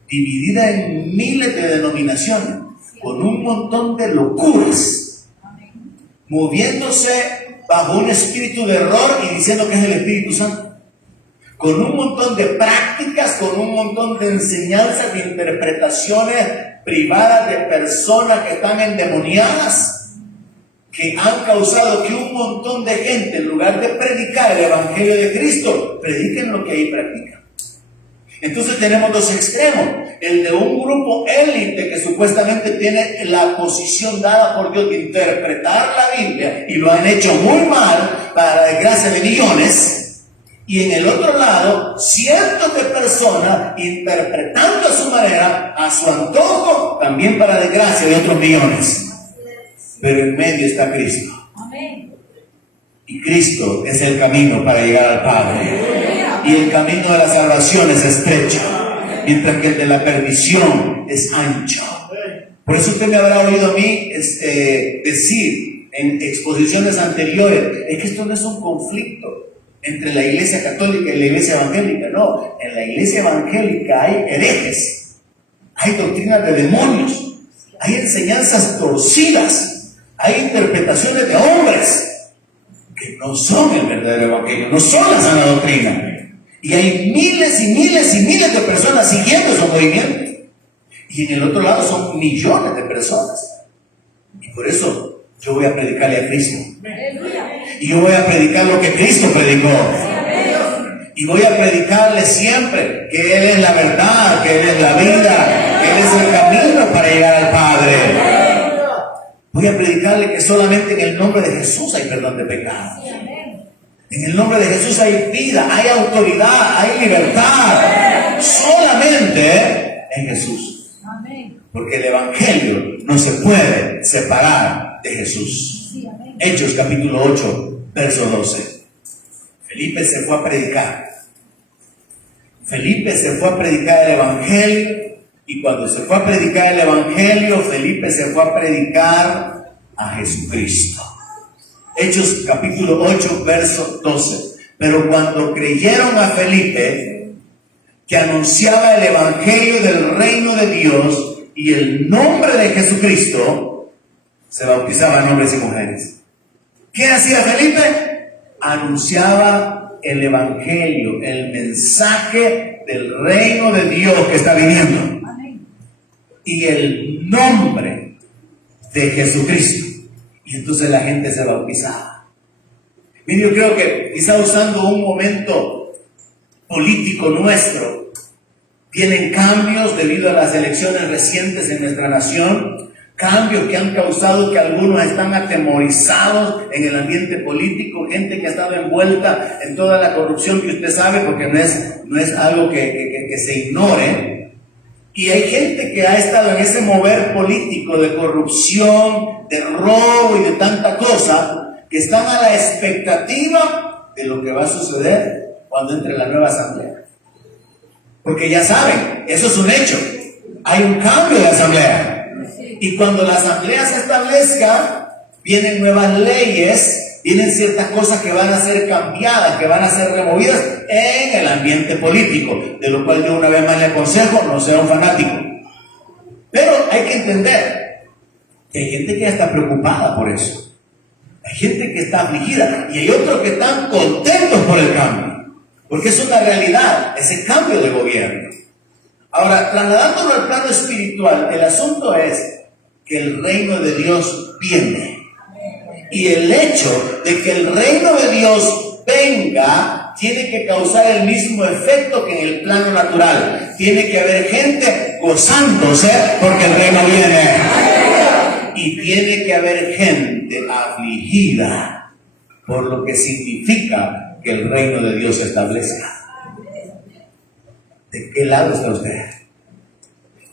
dividida en miles de denominaciones, con un montón de locuras, moviéndose bajo un espíritu de error y diciendo que es el Espíritu Santo, con un montón de prácticas, con un montón de enseñanzas, de interpretaciones privadas de personas que están endemoniadas, que han causado que un montón de gente, en lugar de predicar el Evangelio de Cristo, prediquen lo que ahí practican. Entonces tenemos dos extremos: el de un grupo élite que supuestamente tiene la posición dada por Dios de interpretar la Biblia, y lo han hecho muy mal para la desgracia de millones. Y en el otro lado, cientos de personas interpretando a su manera, a su antojo, también para desgracia de otros millones. Pero en medio está Cristo. Y Cristo es el camino para llegar al Padre. Y el camino de la salvación es estrecho, mientras que el de la perdición es ancho. Por eso usted me habrá oído a mí decir en exposiciones anteriores, es que esto no es un conflicto entre la iglesia católica y la iglesia evangélica. No, en la iglesia evangélica hay herejes, hay doctrinas de demonios, hay enseñanzas torcidas, hay interpretaciones de hombres que no son el verdadero evangelio, no son la sana doctrina. Y hay miles y miles y miles de personas siguiendo esos movimientos. Y en el otro lado son millones de personas. Y por eso yo voy a predicarle a Cristo. Y yo voy a predicar lo que Cristo predicó. Y voy a predicarle siempre que Él es la verdad, que Él es la vida, que Él es el camino para llegar al Padre. Voy a predicarle que solamente en el nombre de Jesús hay perdón de pecados. En el nombre de Jesús hay vida, hay autoridad, hay libertad. Solamente en Jesús. Porque el Evangelio no se puede separar de Jesús. Hechos capítulo 8, verso 12. Felipe se fue a predicar. Felipe se fue a predicar el Evangelio. Y cuando se fue a predicar el Evangelio, Felipe se fue a predicar a Jesucristo. Hechos capítulo 8, verso 12. Pero cuando creyeron a Felipe, que anunciaba el Evangelio del reino de Dios y el nombre de Jesucristo, se bautizaban hombres y mujeres. ¿Qué hacía Felipe? Anunciaba el Evangelio, el mensaje del reino de Dios que está viniendo. Y el nombre de Jesucristo. Y entonces la gente se bautizaba. Mire, yo creo que quizá usando un momento político nuestro, vienen cambios debido a las elecciones recientes en nuestra nación, cambios que han causado que algunos están atemorizados en el ambiente político, gente que ha estado envuelta en toda la corrupción que usted sabe, porque no es algo que se ignore. Y hay gente que ha estado en ese mover político de corrupción, de robo y de tanta cosa, que están a la expectativa de lo que va a suceder cuando entre la nueva asamblea. Porque ya saben, eso es un hecho. Hay un cambio de asamblea. Y cuando la asamblea se establezca, vienen nuevas leyes, vienen ciertas cosas que van a ser cambiadas, que van a ser removidas en el ambiente político, de lo cual yo una vez más le aconsejo, no sea un fanático. Pero hay que entender que hay gente que ya está preocupada por eso. Hay gente que está afligida y hay otros que están contentos por el cambio, porque es una realidad, ese cambio de gobierno. Ahora, trasladándolo al plano espiritual, el asunto es que el reino de Dios viene. Y el hecho de que el reino de Dios venga tiene que causar el mismo efecto que en el plano natural. Tiene que haber gente gozándose porque el reino viene. Y tiene que haber gente afligida por lo que significa que el reino de Dios se establezca. ¿De qué lado está usted?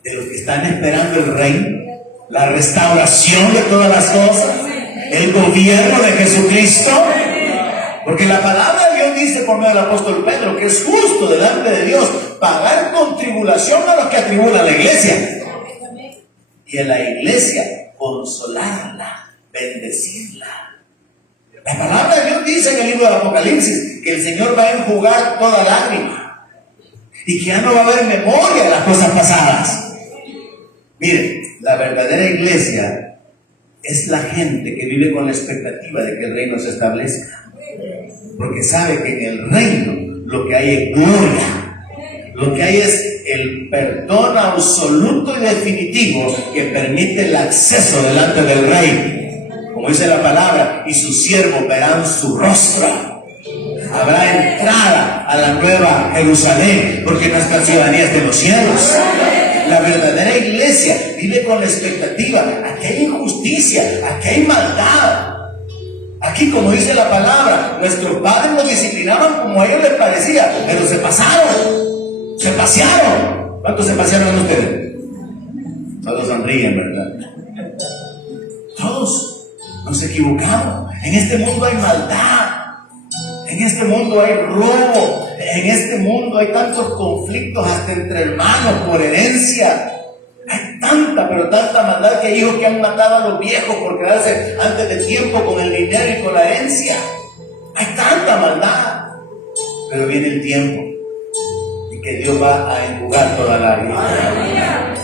¿De los que están esperando el reino? ¿La restauración de todas las cosas? ¿El gobierno de Jesucristo? Porque la palabra de Dios dice por medio del apóstol Pedro que es justo delante de Dios pagar con tribulación a los que atribulan la iglesia. Y en la iglesia consolarla, bendecirla. La palabra de Dios dice en el libro del Apocalipsis que el Señor va a enjugar toda lágrima y que ya no va a haber memoria de las cosas pasadas. Miren, la verdadera iglesia es la gente que vive con la expectativa de que el reino se establezca, porque sabe que en el reino lo que hay es gloria, lo que hay es el perdón absoluto y definitivo que permite el acceso delante del Rey, como dice la palabra, y sus siervos verán su rostro. Habrá entrada a la nueva Jerusalén, porque nuestra ciudadanía es de los cielos. La verdadera iglesia vive con la expectativa. Aquí hay injusticia, aquí hay maldad. Aquí, como dice la palabra, nuestros padres nos disciplinaban como a ellos les parecía, pero se pasaron, se pasearon. ¿Cuántos se pasearon ustedes? Todos sonríen, ¿verdad? Todos nos equivocamos. En este mundo hay maldad. En este mundo hay robo. En este mundo hay tantos conflictos hasta entre hermanos por herencia. Hay tanta, pero tanta maldad que hay hijos que han matado a los viejos por quedarse antes de tiempo con el dinero y con la herencia. Hay tanta maldad. Pero viene el tiempo y que Dios va a enjugar toda lágrima.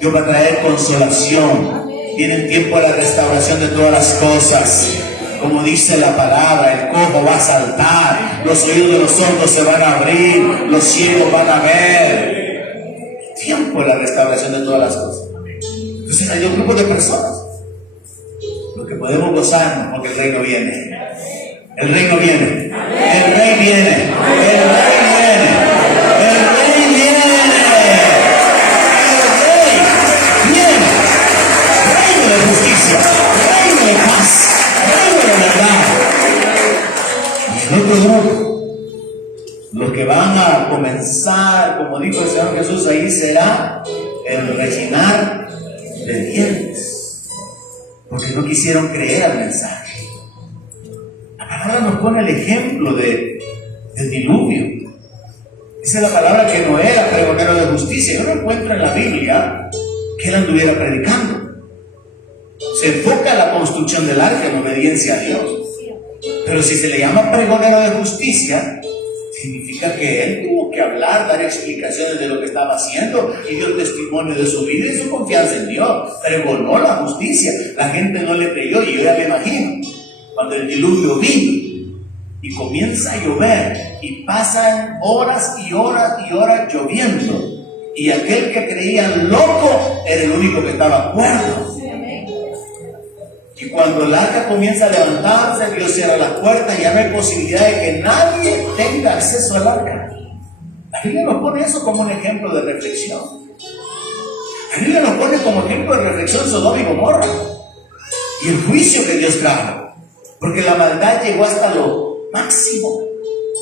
Dios va a traer consolación. Viene el tiempo de la restauración de todas las cosas. Como dice la palabra, el cojo va a saltar, los oídos de los sordos se van a abrir, los ciegos van a ver. El tiempo de la restauración de todas las cosas. Entonces hay un grupo de personas, los que podemos gozarnos porque el reino viene. El reino viene. El rey viene. El rey viene. El rey viene. El rey viene. Reino de justicia. Reino de paz. Reino de verdad. Y el otro grupo, los que van a comenzar, como dijo el Señor Jesús, ahí será el rechinar de dientes, porque no quisieron creer al mensaje. La palabra nos pone el ejemplo del diluvio. Dice la palabra que Noé era pregonero de justicia. Yo no encuentro en la Biblia que él anduviera predicando. Se enfoca en la construcción del arca en obediencia a Dios. Pero si se le llama pregonero de justicia, significa que él tuvo que hablar, dar explicaciones de lo que estaba haciendo y dio testimonio de su vida y su confianza en Dios. Pregonó la justicia. La gente no le creyó y yo ya me imagino cuando el diluvio vino y comienza a llover y pasan horas y horas y horas lloviendo y aquel que creía loco era el único que estaba cuerdo. Y cuando el arca comienza a levantarse, Dios cierra las puertas y ya no hay posibilidad de que nadie tenga acceso al arca. La Biblia nos pone eso como un ejemplo de reflexión. La Biblia nos pone como ejemplo de reflexión Sodoma y Gomorra y el juicio que Dios trajo, porque la maldad llegó hasta lo máximo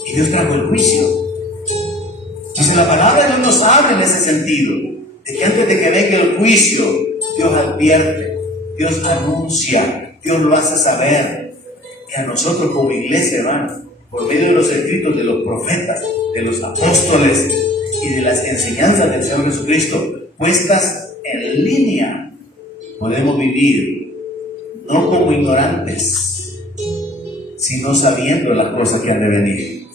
y Dios trajo el juicio. Entonces la palabra no nos habla en ese sentido, de que antes de que venga el juicio, Dios advierte, Dios anuncia, Dios lo hace saber. Y a nosotros como iglesia, hermano, por medio de los escritos de los profetas, de los apóstoles y de las enseñanzas del Señor Jesucristo puestas en línea, podemos vivir no como ignorantes, sino sabiendo las cosas que han de venir,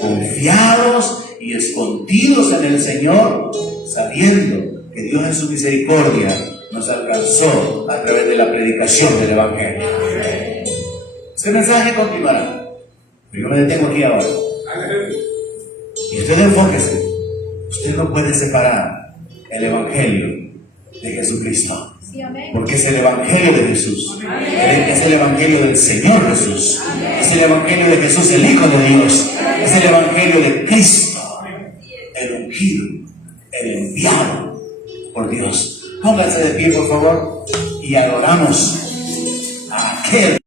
confiados y escondidos en el Señor, sabiendo que Dios en su misericordia nos alcanzó a través de la predicación del Evangelio. Este mensaje continuará, pero yo me detengo aquí ahora. Y usted enfóquese. Usted no puede separar el Evangelio de Jesucristo, porque es el Evangelio de Jesús, es el Evangelio del Señor Jesús, es el Evangelio de Jesús, el Hijo de Dios, es el Evangelio de Cristo, el ungido, el enviado por Dios. Pónganse de pie, por favor, y adoramos a aquel